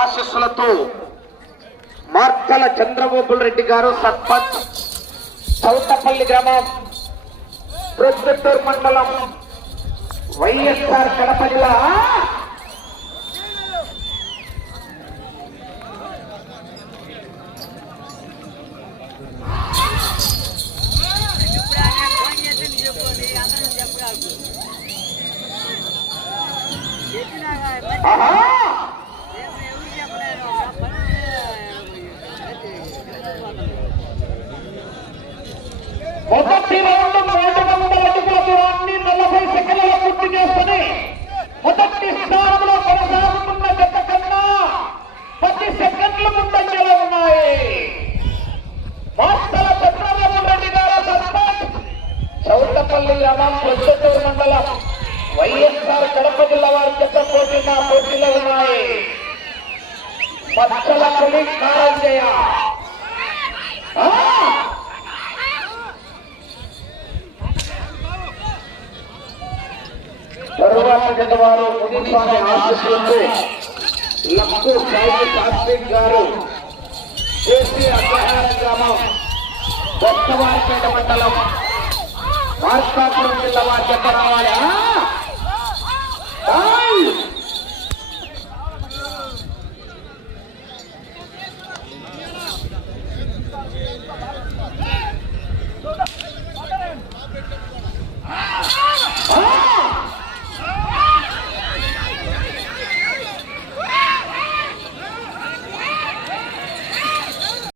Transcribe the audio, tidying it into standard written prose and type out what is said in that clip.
ఆశీస్సులతో మార్కల చంద్రబాబు రెడ్డి గారు సర్పంచ్ చౌటపల్లి గ్రామం ప్రొద్దుటూరు మండలం వైఎస్ఆర్ కడప జిల్లా మొదటి రౌండ్ 300 అడుగుల దూరాన్ని 40 సెకండ్లలో పూర్తి చేసుకుని మొదటి స్థానంలో కొనసాగుతున్న జత కన్నా 10 సెకండ్ల ముందంజలో ఉన్నాయి. మార్కల చంద్రబాబు రెడ్డి గారు సర్పంచ్ చౌటపల్లి గ్రామం ప్రొద్దుటూరు మండలం వైఎస్ఆర్ కడప జిల్లా వారి జత పోటీలో ఉన్నాయి. పచ్చల పులి కారంజయ తరువాత జతవారు మునిస్వామి ఆశీస్సులతో లక్కు సాయి కార్తీక్ గారు చేసి అగ్రహార గ్రామం కొత్తవారిపేట మండలం మార్కాపురం జిల్లా వారి జత రావాలి.